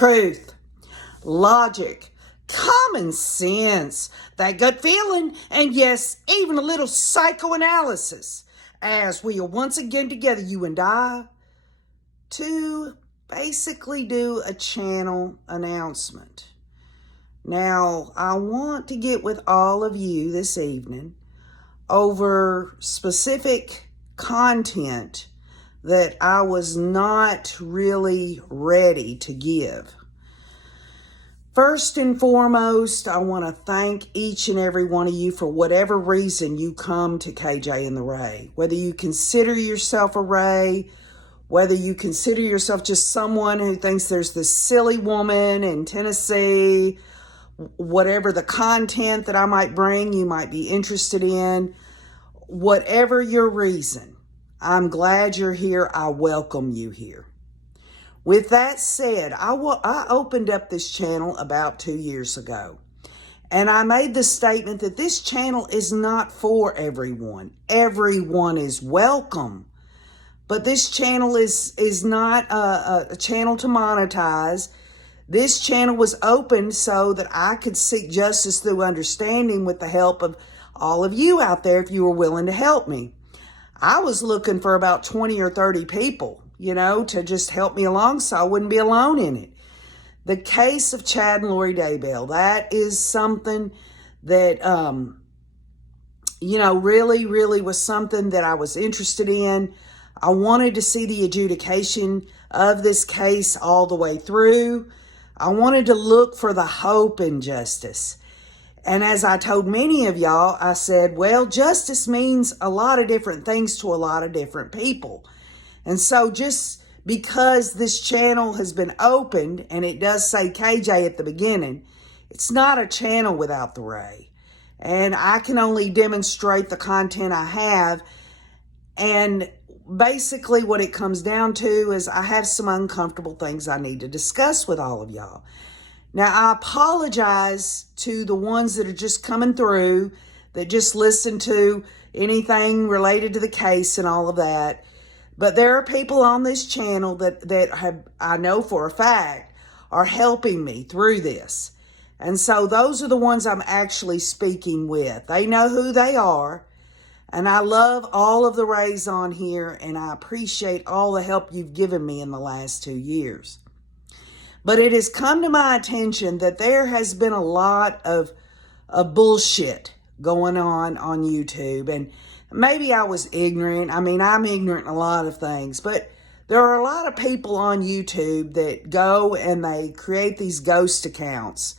truth, logic, common sense, that gut feeling, and yes, even a little psychoanalysis, as we are once again together, you and I, to basically do a channel announcement. Now, I want to get with all of you this evening over specific content that I was not really ready to give. First and foremost, I want to thank each and every one of you for whatever reason you come to KJ and the Ray. Whether you consider yourself a Ray, whether you consider yourself just someone who thinks there's this silly woman in Tennessee, whatever the content that I might bring you might be interested in, whatever your reason, I'm glad you're here. I welcome you here. With that said, I opened up this channel about 2 years ago, and I made the statement that this channel is not for everyone. Everyone is welcome, but this channel is not a channel to monetize. This channel was opened so that I could seek justice through understanding with the help of all of you out there if you were willing to help me. I was looking for about 20 or 30 people, to just help me along so I wouldn't be alone in it. The case of Chad and Lori Daybell, that is something that, really, really was something that I was interested in. I wanted to see the adjudication of this case all the way through. I wanted to look for the hope in justice. And as I told many of y'all, I said, well, justice means a lot of different things to a lot of different people. And so just because this channel has been opened, and it does say KJ at the beginning, it's not a channel without the Ray. And I can only demonstrate the content I have. And basically what it comes down to is I have some uncomfortable things I need to discuss with all of y'all. Now, I apologize to the ones that are just coming through, that just listen to anything related to the case and all of that. But there are people on this channel that have, I know for a fact, are helping me through this. And so those are the ones I'm actually speaking with. They know who they are. And I love all of the Rays on here, and I appreciate all the help you've given me in the last 2 years. But it has come to my attention that there has been a lot of bullshit going on YouTube. And maybe I was ignorant. I mean, I'm ignorant in a lot of things. But there are a lot of people on YouTube that go and they create these ghost accounts.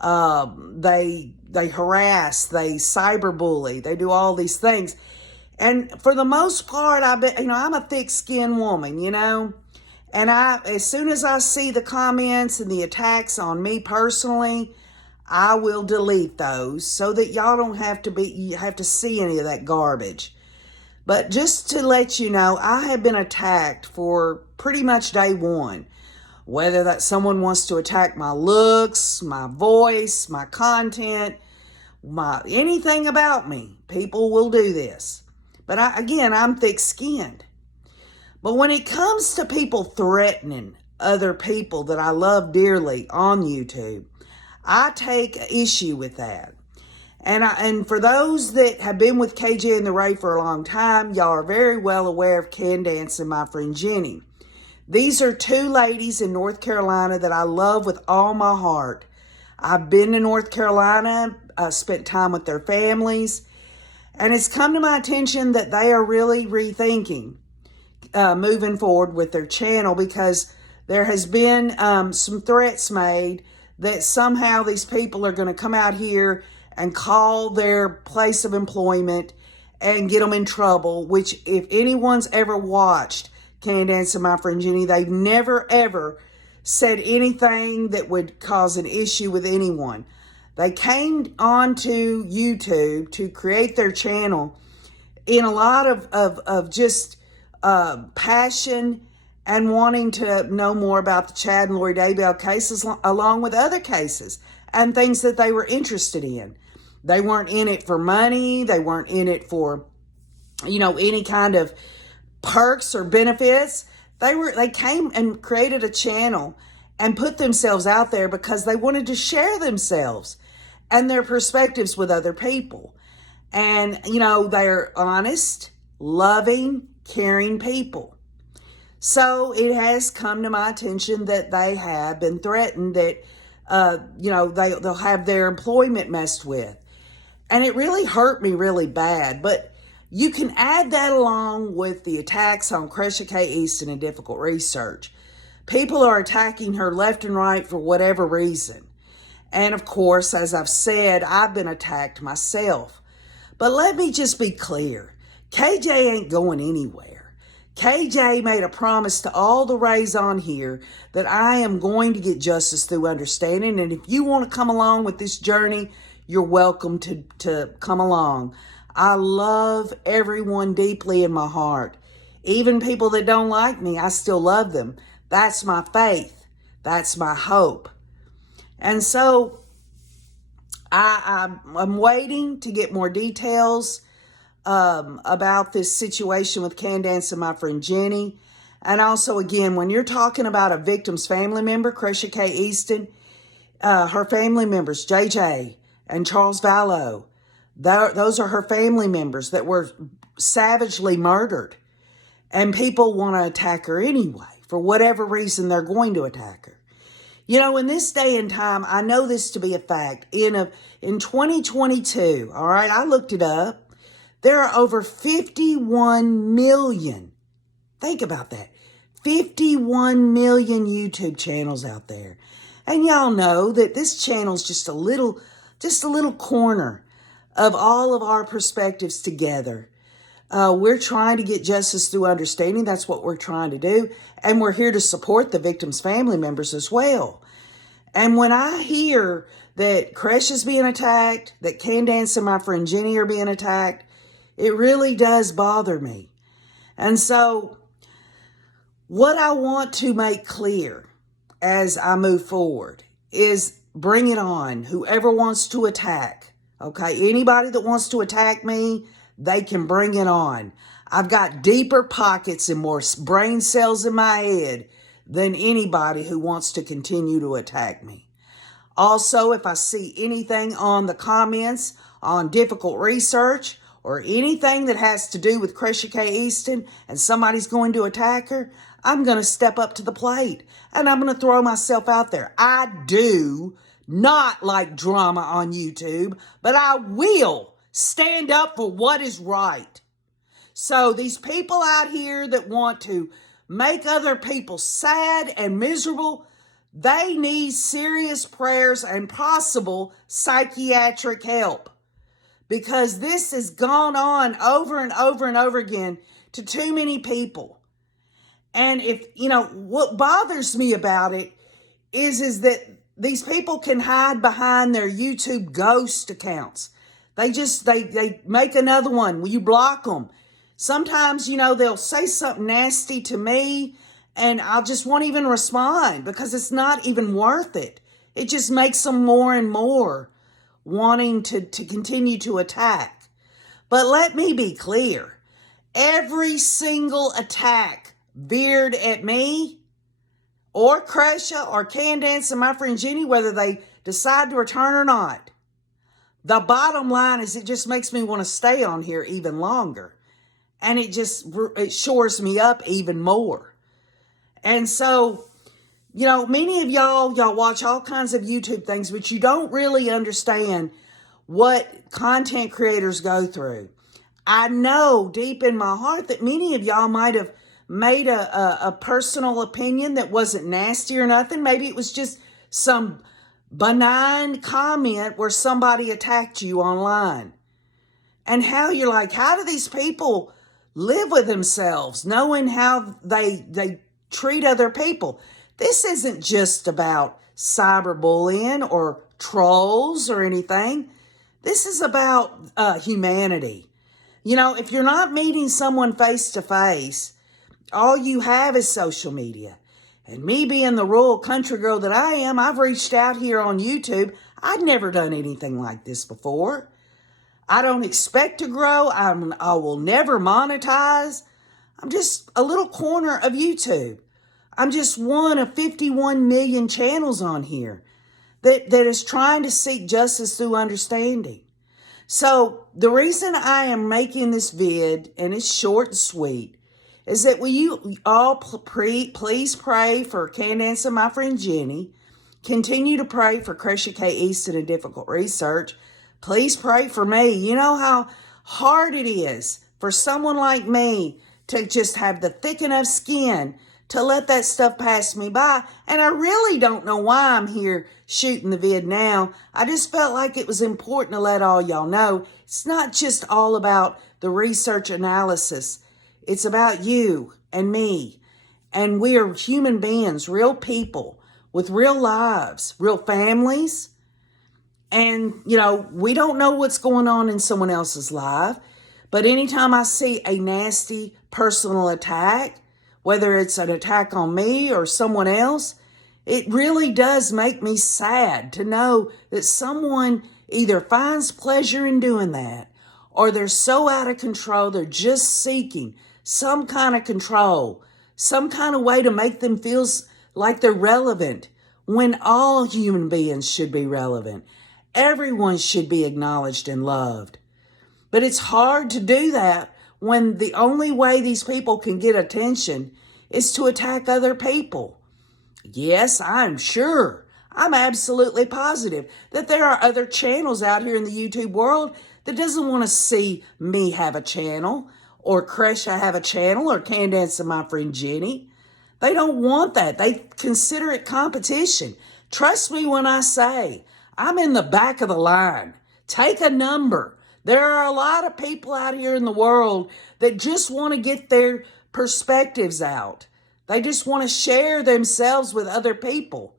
They harass, they cyberbully, they do all these things. And for the most part, I'm a thick-skinned woman, And as soon as I see the comments and the attacks on me personally, I will delete those so that y'all don't have to see any of that garbage. But just to let you know, I have been attacked for pretty much day one. Whether that someone wants to attack my looks, my voice, my content, anything about me, people will do this. But I'm thick-skinned. But when it comes to people threatening other people that I love dearly on YouTube, I take issue with that. And for those that have been with KJ and the Ray for a long time, y'all are very well aware of Candace and my friend Jenny. These are two ladies in North Carolina that I love with all my heart. I've been to North Carolina, spent time with their families, and it's come to my attention that they are really rethinking moving forward with their channel, because there has been some threats made that somehow these people are going to come out here and call their place of employment and get them in trouble, which if anyone's ever watched Candace and my friend Jenny, they've never ever said anything that would cause an issue with anyone. They came onto YouTube to create their channel in a lot of just passion and wanting to know more about the Chad and Lori Daybell cases, along with other cases and things that they were interested in. They weren't in it for money. They weren't in it for, any kind of perks or benefits. They came and created a channel, and put themselves out there because they wanted to share themselves and their perspectives with other people. And, they're honest, loving, caring people. So it has come to my attention that they have been threatened that, they'll have their employment messed with. And it really hurt me really bad. But you can add that along with the attacks on Cresha K. Easton and difficult research. People are attacking her left and right for whatever reason. And of course, as I've said, I've been attacked myself. But let me just be clear. KJ ain't going anywhere. KJ made a promise to all the Rays on here that I am going to get justice through understanding. And if you want to come along with this journey, you're welcome to come along. I love everyone deeply in my heart. Even people that don't like me, I still love them. That's my faith. That's my hope. And so I'm waiting to get more details about this situation with Candace and my friend Jenny. And also, again, when you're talking about a victim's family member, Cresha K. Easton, her family members, JJ and Charles Vallow, those are her family members that were savagely murdered. And people want to attack her anyway. For whatever reason, they're going to attack her. In this day and time, I know this to be a fact. In 2022, all right, I looked it up. There are over 51 million. Think about that. 51 million YouTube channels out there. And y'all know that this channel's just a little corner of all of our perspectives together. We're trying to get justice through understanding. That's what we're trying to do. And we're here to support the victims' family members as well. And when I hear that Cresha's being attacked, that Candace and my friend Jenny are being attacked, it really does bother me. And so what I want to make clear as I move forward is bring it on. Whoever wants to attack, okay? Anybody that wants to attack me, they can bring it on. I've got deeper pockets and more brain cells in my head than anybody who wants to continue to attack me. Also, if I see anything on the comments on difficult research or anything that has to do with Cresha K. Easton and somebody's going to attack her, I'm going to step up to the plate and I'm going to throw myself out there. I do not like drama on YouTube, but I will stand up for what is right. So these people out here that want to make other people sad and miserable, they need serious prayers and possible psychiatric help. Because this has gone on over and over and over again to too many people. And what bothers me about it is that these people can hide behind their YouTube ghost accounts. They make another one. Will you block them? Sometimes, they'll say something nasty to me and I just won't even respond because it's not even worth it. It just makes them more and more wanting to continue to attack. But let me be clear. Every single attack veered at me or Cresha or Candace and my friend Jenny, whether they decide to return or not. The bottom line is it just makes me want to stay on here even longer. And it shores me up even more. And so, many of y'all watch all kinds of YouTube things, but you don't really understand what content creators go through. I know deep in my heart that many of y'all might have made a personal opinion that wasn't nasty or nothing. Maybe it was just some benign comment where somebody attacked you online. And how you're like, how do these people live with themselves, knowing how they treat other people? This isn't just about cyberbullying or trolls or anything. This is about humanity. If you're not meeting someone face to face, all you have is social media. And me being the rural country girl that I am, I've reached out here on YouTube. I'd never done anything like this before. I don't expect to grow. I will never monetize. I'm just a little corner of YouTube. I'm just one of 51 million channels on here that is trying to seek justice through understanding. So the reason I am making this vid, and it's short and sweet, is that will you all please pray for Candace and my friend Jenny. Continue to pray for Crescia K. Easton and Difficult Research. Please pray for me. You know how hard it is for someone like me to just have the thick enough skin to let that stuff pass me by. And I really don't know why I'm here shooting the vid now. I just felt like it was important to let all y'all know it's not just all about the research analysis. It's about you and me. And we are human beings, real people with real lives, real families. And, we don't know what's going on in someone else's life. But anytime I see a nasty personal attack, whether it's an attack on me or someone else, it really does make me sad to know that someone either finds pleasure in doing that, or they're so out of control, they're just seeking some kind of control, some kind of way to make them feel like they're relevant, when all human beings should be relevant. Everyone should be acknowledged and loved. But it's hard to do that when the only way these people can get attention is to attack other people. Yes, I'm sure, I'm absolutely positive that there are other channels out here in the YouTube world that doesn't want to see me have a channel, or Crescia have a channel, or Candace and my friend Jenny. They don't want that. They consider it competition. Trust me when I say, I'm in the back of the line. Take a number. There are a lot of people out here in the world that just want to get their perspectives out. They just want to share themselves with other people.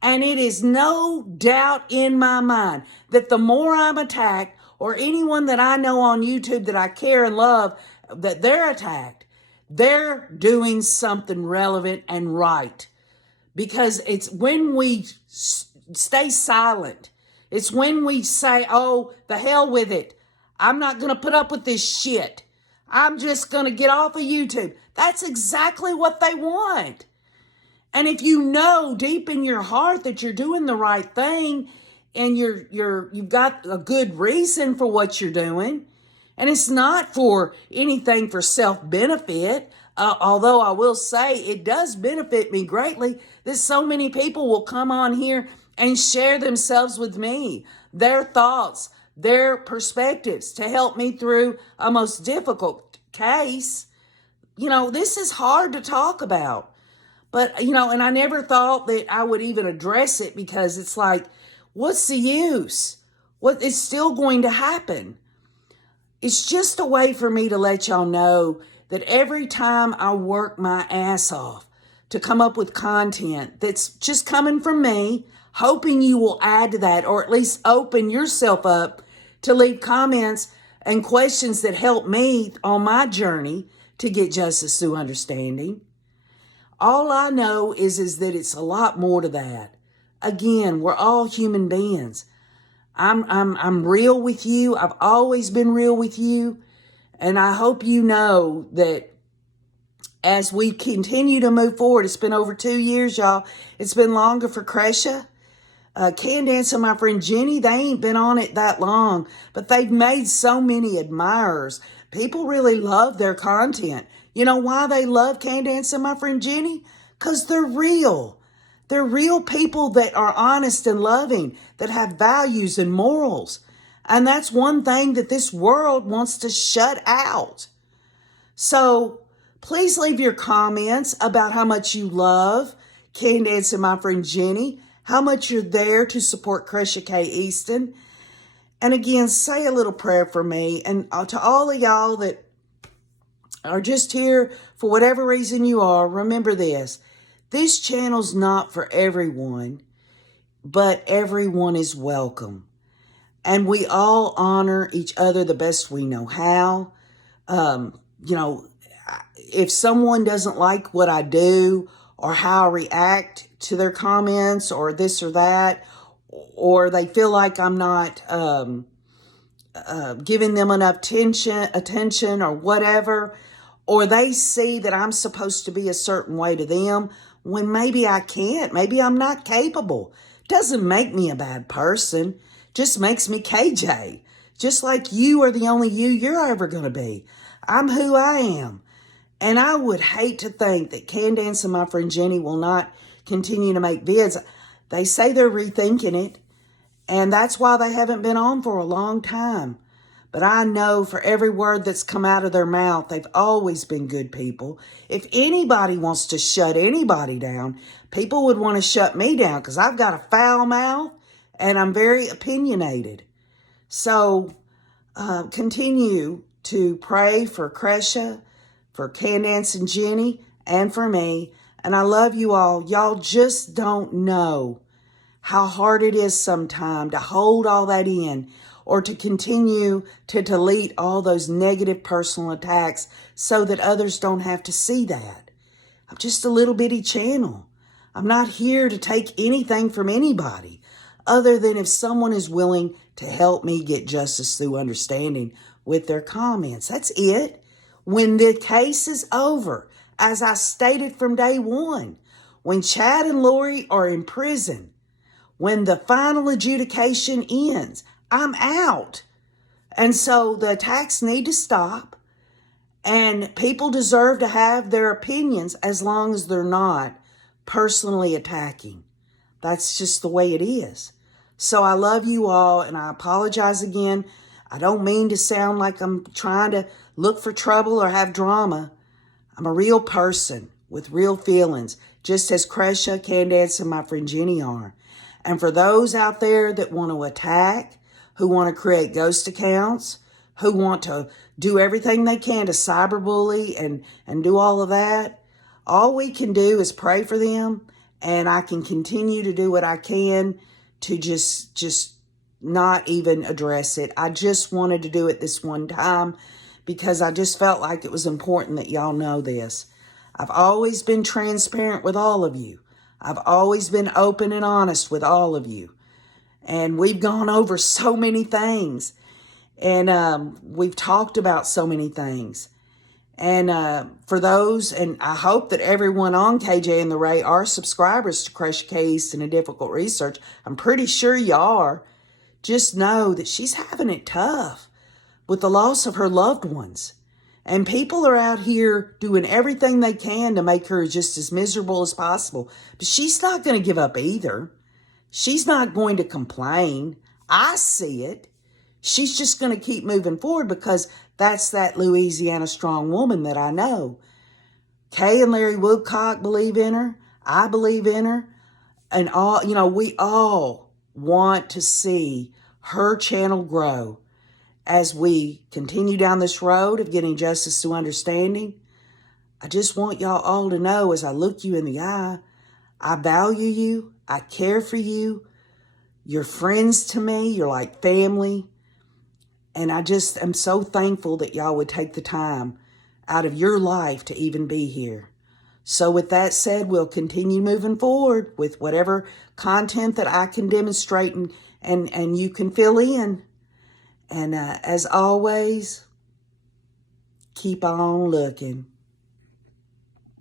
And it is no doubt in my mind that the more I'm attacked, or anyone that I know on YouTube that I care and love, that they're attacked, they're doing something relevant and right. Because it's when we stay silent, it's when we say, oh, the hell with it, I'm not going to put up with this shit, I'm just going to get off of YouTube. That's exactly what they want. And if you know deep in your heart that you're doing the right thing, and you've got a good reason for what you're doing, and it's not for anything for self-benefit, although I will say it does benefit me greatly that so many people will come on here and share themselves with me, their thoughts, their perspectives, to help me through a most difficult case. This is hard to talk about. But, and I never thought that I would even address it, because it's like, what's the use? What is still going to happen? It's just a way for me to let y'all know that every time I work my ass off to come up with content that's just coming from me, hoping you will add to that, or at least open yourself up to leave comments and questions that help me on my journey to get justice through understanding. All I know is that it's a lot more to that. Again, we're all human beings. I'm real with you. I've always been real with you. And I hope you know that as we continue to move forward, it's been over 2 years, y'all. It's been longer for Crescia. Candace and my friend Jenny, they ain't been on it that long, but they've made so many admirers. People really love their content. You know why they love Candace and my friend Jenny? Because they're real. They're real people that are honest and loving, that have values and morals. And that's one thing that this world wants to shut out. So please leave your comments about how much you love Candace and my friend Jenny, how much you're there to support Crescia K. Easton. And again, say a little prayer for me. And to all of y'all that are just here for whatever reason you are, remember this. This channel's not for everyone, but everyone is welcome. And we all honor each other the best we know how. If someone doesn't like what I do, or how I react to their comments, or this or that, or they feel like I'm not giving them enough attention or whatever, or they see that I'm supposed to be a certain way to them, when maybe I can't. Maybe I'm not capable. Doesn't make me a bad person. Just makes me KJ. Just like you are the only you're ever going to be. I'm who I am. And I would hate to think that Candace and my friend Jenny will not continue to make vids. They say they're rethinking it. And that's why they haven't been on for a long time. But I know for every word that's come out of their mouth, they've always been good people. If anybody wants to shut anybody down, people would want to shut me down because I've got a foul mouth and I'm very opinionated. So continue to pray for Crescia, for Candace and Jenny, and for me. And I love you all. Y'all just don't know how hard it is sometimes to hold all that in or to continue to delete all those negative personal attacks so that others don't have to see that. I'm just a little bitty channel. I'm not here to take anything from anybody other than if someone is willing to help me get justice through understanding with their comments. That's it. When the case is over, as I stated from day one, when Chad and Lori are in prison, when the final adjudication ends, I'm out. And so the attacks need to stop. And people deserve to have their opinions as long as they're not personally attacking. That's just the way it is. So I love you all, and I apologize again. I don't mean to sound like I'm trying to look for trouble or have drama. I'm a real person with real feelings, just as Crescia, Candace, and my friend Jenny are. And for those out there that want to attack, who want to create ghost accounts, who want to do everything they can to cyberbully and do all of that, all we can do is pray for them, and I can continue to do what I can to just not even address it. I just wanted to do it this one time because I just felt like it was important that y'all know this. I've always been transparent with all of you. I've always been open and honest with all of you. And we've gone over so many things. And we've talked about so many things. And for those, and I hope that everyone on KJ and the Ray are subscribers to Crescia Case and a Difficult Research. I'm pretty sure you are. Just know that she's having it tough with the loss of her loved ones. And people are out here doing everything they can to make her just as miserable as possible. But she's not going to give up either. She's not going to complain. I see it. She's just going to keep moving forward because that's that Louisiana strong woman that I know. Kay and Larry Woodcock believe in her. I believe in her. And all, we all want to see her channel grow as we continue down this road of getting justice through understanding. I just want y'all all to know as I look you in the eye, I value you. I care for you. You're friends to me. You're like family. And I just am so thankful that y'all would take the time out of your life to even be here. So with that said, we'll continue moving forward with whatever content that I can demonstrate and you can fill in. And as always, keep on looking.